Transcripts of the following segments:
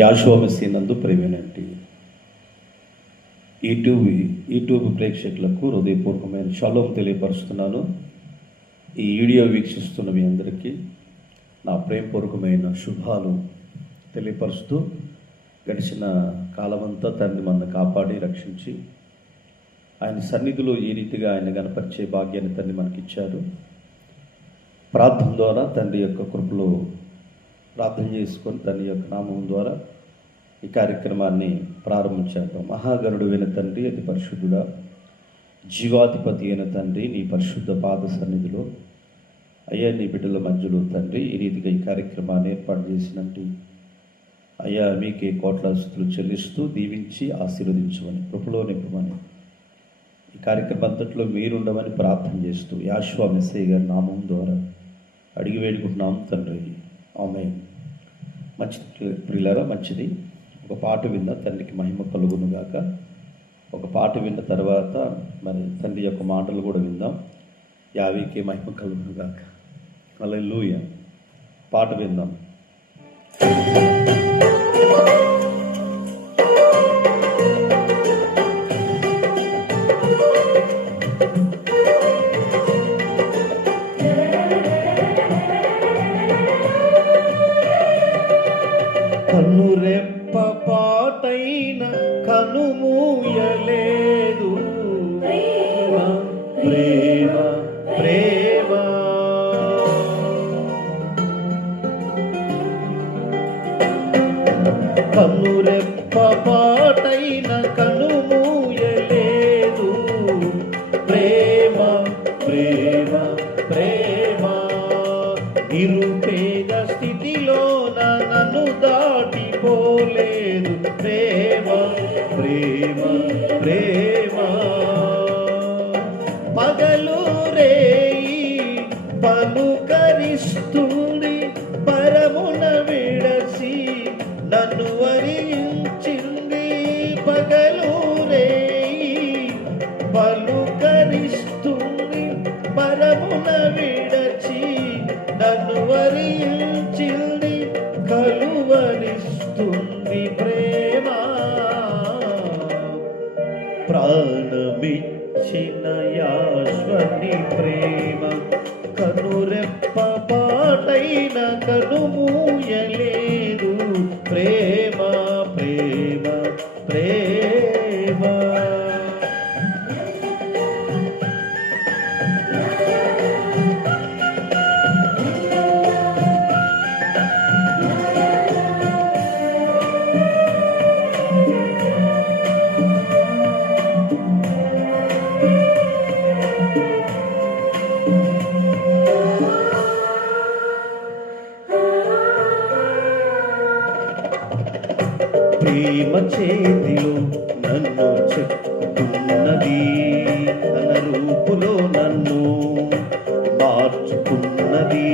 యాశోమసి నందు ప్రేమేనంటి YouTube YouTube ప్రేక్షకులకు హృదయపూర్వకమైన షాలోం తెలియపరుస్తున్నాను. ఈ వీడియో వీక్షిస్తున్న మీ అందరికీ నా ప్రేమపూర్వకమైన శుభాలు తెలియపరుస్తూ గడిచిన కాలమంతా తండ్రి మన కాపాడి రక్షించి ఆయన సన్నిధిలో ఈ రీతిగా ఆయన కనపరిచే భాగ్యాన్ని తండ్రి మనకిచ్చారు. ప్రార్థన ద్వారా తండ్రి యొక్క కృపలో ప్రార్థన చేసుకొని తన యొక్క నామం ద్వారా ఈ కార్యక్రమాన్ని ప్రారంభించాక మహాగరుడు అయిన తండ్రి అతి పరిశుద్ధుడా జీవాధిపతి అయిన తండ్రి నీ పరిశుద్ధ పాద సన్నిధిలో అయ్యా నీ బిడ్డల మధ్యలో తండ్రి ఈ రీతిగా ఈ కార్యక్రమాన్ని ఏర్పాటు చేసినట్టు అయ్యా మీకే కోట్ల స్థుతులు చెల్లిస్తూ దీవించి ఆశీర్వదించమని కృపలో నింపమని ఈ కార్యక్రమం అంతట్లో మీరుండమని ప్రార్థన చేస్తూ యాశ్వా మెస్సయ్య గారి నామం ద్వారా అడిగి వేడుకుంటున్నాం తండ్రి. ఆమె మంచిది ప్రియులరా మంచిది. ఒక పాట విన్న తండ్రికి మహిమ కలుగును గాక. ఒక పాట విన్న తర్వాత మరి తండ్రి యొక్క మాటలు కూడా విందాం. యావికి మహిమ కలుగును గాక. అలా పాట విందాం. కన్నురెప్ప పాటైన కనుమూయలేదు ప్రేమ ప్రాణమిచ్చిన యాశ్వని ప్రేమ కను చెక్కుతున్నది తన రూపులో నన్ను మార్చుకున్నది.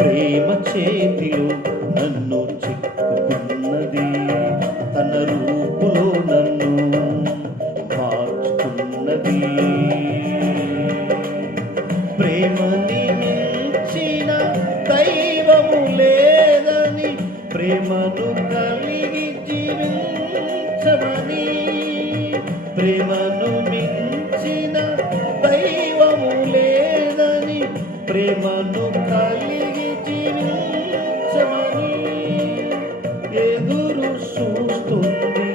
ప్రేమ చేతిలో నన్ను చిక్కుకున్నది. తన రూపులో నన్ను మార్చుకున్నది. ప్రేమని మించిన susto.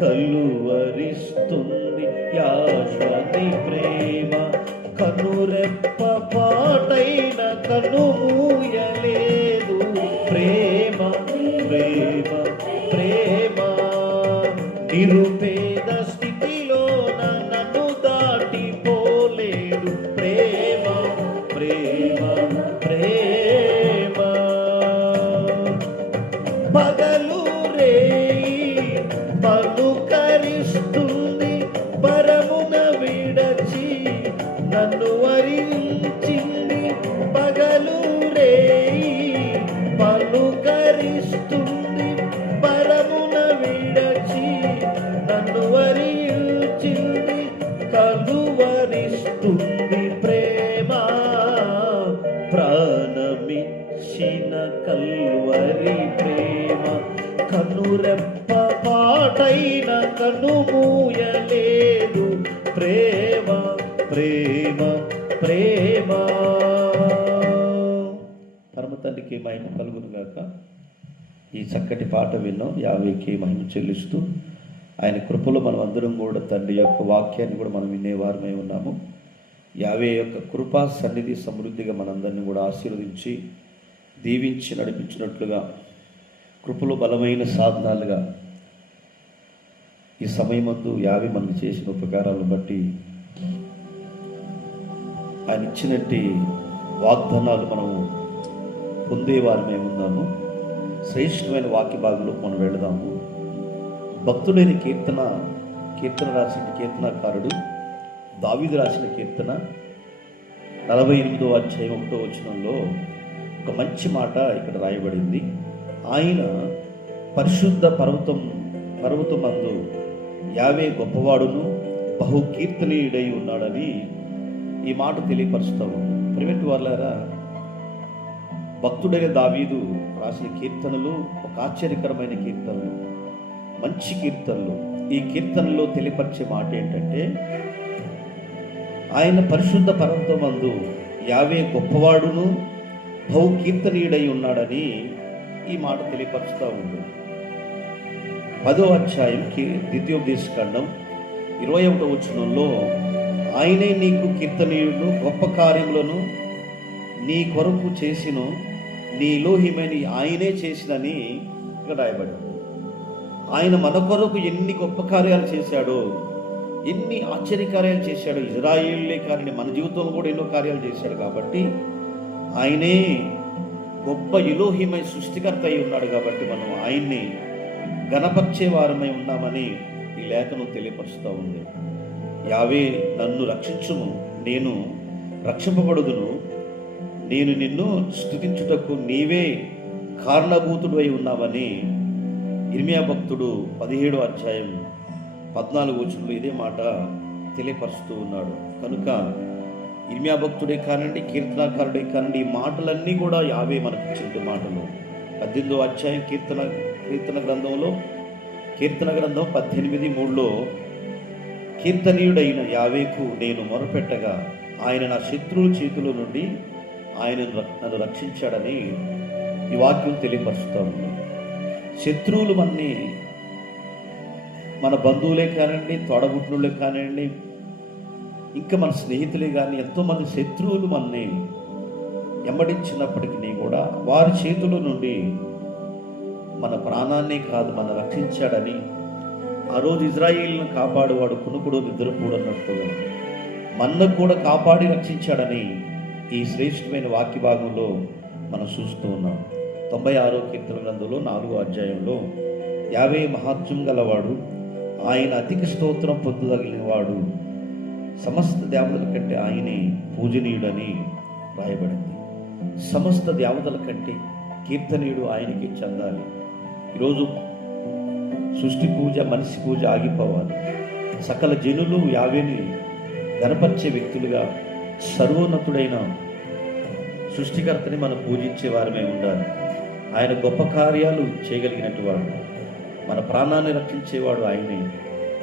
కలువరిస్తుంది యాశ్వతి ప్రేమ. కనురెప్ప పాటైన కను మూయలేదు. ప్రేమ ప్రేమ ప్రేమ. నిరుపే పరమున విడచి నన్ను వరించింది కలువరిస్తుంది ప్రేమ. ప్రాణమిచ్చిన కల్వరి ప్రేమ. కనురెప్ప పాటైన కను మూయలేదు ప్రేమ ప్రేమ ప్రేమ. పరమ తండ్రికి మహిమ కలుగును గాక ఈ చక్కటి పాట విన్నాం. యాభైకి మహిమ చెల్లిస్తూ ఆయన కృపలో మనం అందరం కూడా తండ్రి యొక్క వాక్యాన్ని కూడా మనం వినేవారమై ఉన్నాము. యావే యొక్క కృపా సన్నిధి సమృద్ధిగా మనందరినీ కూడా ఆశీర్వదించి దీవించి నడిపించినట్లుగా కృపలు బలమైన సాధనాలుగా ఈ సమయమందు యాభై మనకు చేసిన ఉపకారాలను బట్టి ఆయన ఇచ్చినట్టి వాగ్దానాలు మనము పొందేవారమే ఉన్నాము. శ్రేష్టమైన వాక్య భాగంలో మనం వెళదాము. భక్తుడైన కీర్తన కీర్తన రాసిన కీర్తనకారుడు దావీదు రాసిన కీర్తన నలభై ఎనిమిదో అధ్యాయం ఒకటో వచనంలో ఒక మంచి మాట ఇక్కడ రాయబడింది. ఆయన పరిశుద్ధ పర్వతం పర్వతమందు యావే గొప్పవాడును బహు కీర్తనీయుడై ఉన్నాడని ఈ మాట తెలియపరుస్తాము ప్రైవేట్ వాళ్ళారా భక్తుడైన దావీదు రాసిన కీర్తనలు ఒక ఆశ్చర్యకరమైన కీర్తనలు మంచి కీర్తనలు. ఈ కీర్తనలో తెలియపరిచే మాట ఏంటంటే ఆయన పరిశుద్ధ పర్వతమందు యావే గొప్పవాడును బహు కీర్తనీయుడై ఉన్నాడని ఈ మాట తెలియపరుస్తూ ఉంది. పదో అధ్యాయం ద్వితీయోపదేశ ఖండం ఇరవై ఒకటో వచనంలో ఆయనే నీకు కీర్తనీయుడు గొప్ప కార్యములను నీ కొరకు చేసిన నీ లోహిమని ఆయనే చేసినని ఇక్కడ రాయబడి ఆయన మన కొరకు ఎన్ని గొప్ప కార్యాలు చేశాడో ఎన్ని ఆశ్చర్యకార్యాలు చేశాడో ఇజ్రాయిల్లే కానీ మన జీవితంలో కూడా ఎన్నో కార్యాలు చేశాడు కాబట్టి ఆయనే గొప్ప ఇలోహిమై సృష్టికర్త అయి ఉన్నాడు కాబట్టి మనం ఆయన్ని గణపరిచే వారమై ఉన్నామని ఈ లేఖనం తెలియపరుస్తూ ఉంది. యావే నన్ను రక్షించుము నేను రక్షింపబడుదును నేను నిన్ను స్థుతించుటకు నీవే కారణభూతుడు అయి ఉన్నావని ఇర్మియా భక్తుడు పదిహేడో అధ్యాయం పద్నాలుగు వచనంలో ఇదే మాట తెలియపరుస్తూ ఉన్నాడు. కనుక ఇర్మియా భక్తుడే కానండి కీర్తనాకారుడే కానండి ఈ మాటలన్నీ కూడా యావే మనకు ఇచ్చిన మాటలు. పద్దెనిమిదో అధ్యాయం కీర్తన కీర్తన గ్రంథంలో కీర్తన గ్రంథం పద్దెనిమిది మూడులో కీర్తనీయుడైన యావేకు నేను మొరపెట్టగా ఆయన నా శత్రువుల చేతుల నుండి ఆయన నన్ను రక్షించాడని ఈ వాక్యం తెలియపరుస్తూ ఉంది. శత్రువులు మన్ని మన బంధువులే కానివ్వండి తోడబుట్టినోళ్ళే కానివ్వండి ఇంకా మన స్నేహితులే కానీ ఎంతోమంది శత్రువులు మనని ఎమ్మడించినప్పటికీ కూడా వారి చేతుల నుండి మన ప్రాణాన్నే కాదు మన రక్షించాడని ఆ రోజు ఇజ్రాయిల్ను కాపాడేవాడు కునుకుడు నిద్రపూడు అన్నట్టుగా మన్ను కూడా కాపాడి రక్షించాడని ఈ శ్రేష్టమైన వాక్య భాగంలో మనం చూస్తూ ఉన్నాం. తొంభై ఆరో కీర్తన గ్రంథంలో నాలుగో అధ్యాయంలో యాభై మహాత్మ్యం గలవాడు ఆయన అతికి స్తోత్రం పొందదగిన సమస్త దేవతల కంటే ఆయనే పూజనీయుడని రాయబడింది. సమస్త దేవతల కంటే కీర్తనీయుడు ఆయనకి చెందాలి. ఈరోజు సృష్టి పూజ మనిషి పూజ ఆగిపోవాలి. సకల జనులు యావేని గనపరిచే వ్యక్తులుగా సర్వోన్నతుడైన సృష్టికర్తని మనం పూజించే వారమే ఉండాలి. ఆయన గొప్ప కార్యాలు చేయగలిగినట్టు వాడు. మన ప్రాణాన్ని రక్షించేవాడు ఆయనే.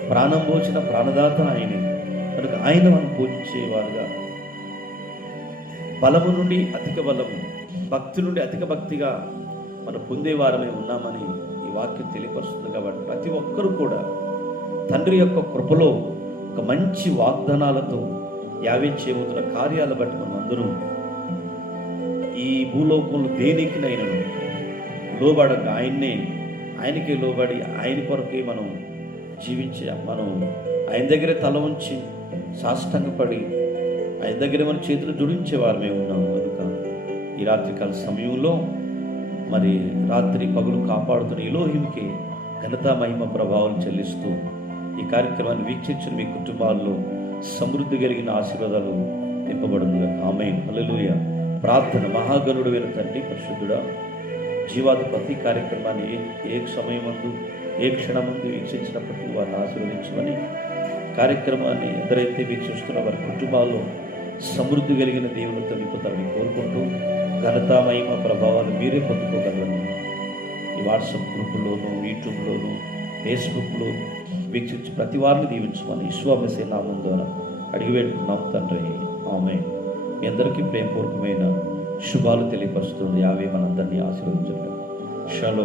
ప్రాణం పోసిన ప్రాణదాత ఆయనే. కనుక ఆయన మనం పూజించేవారుగా బలము నుండి అధిక బలము భక్తి నుండి అధిక భక్తిగా మనం పొందేవారమే ఉన్నామని ఈ వాక్యం తెలియపరుస్తుంది కాబట్టి ప్రతి ఒక్కరూ కూడా తండ్రి యొక్క కృపలో ఒక మంచి వాగ్దానాలతో యావే చేయబోతున్న కార్యాల బట్టి మనం అందరూ ఈ భూలోకంలో దేనికినైనను లోబడక ఆయన్నే ఆయనకే లోబడి ఆయన కొరకే మనం జీవించే మనం ఆయన దగ్గరే తల ఉంచి సాష్టంగపడి ఆయన దగ్గరే మన చేతులు జుడించే వారు మేము ఉన్నాము కనుక ఈ రాత్రికాల సమయంలో మరి రాత్రి పగులు కాపాడుతున్న ఇలోహింకి ఘనత మహిమ ప్రభావం చెల్లిస్తూ ఈ కార్యక్రమాన్ని వీక్షించిన మీ కుటుంబాల్లో సమృద్ధి కలిగిన ఆశీర్వాదాలు నింపబడునుగా ఆమె అలలోయ ప్రార్థన మహాగణుడు తండ్రి పరిశుద్ధుడా జీవాధిపతి కార్యక్రమాన్ని ఏ సమయమందు ఏ క్షణమందు వీక్షించినప్పటికీ వారిని ఆశీర్వదించమని కార్యక్రమాన్ని ఎందరైతే వీక్షిస్తున్న వారి కుటుంబాల్లో సమృద్ధి కలిగిన దేవునితో నింపుతారని కోరుకుంటూ ఘనత మహిమ ప్రభావాలు మీరే పొందుకోగలరని ఈ వాట్సాప్ గ్రూపుల్లోనూ యూట్యూబ్లోను ఫేస్బుక్లో వీక్షించి ప్రతి వారిని దీవించమని విశ్వామసే నామం ద్వారా అడిగిపెట్టున్నాం తండ్రి. ఆమె మీ అందరికీ ప్రేమపూర్వకమైన శుభాలు తెలియపరుస్తుంది యావే మనందరినీ ఆశీర్వదించండి. షలో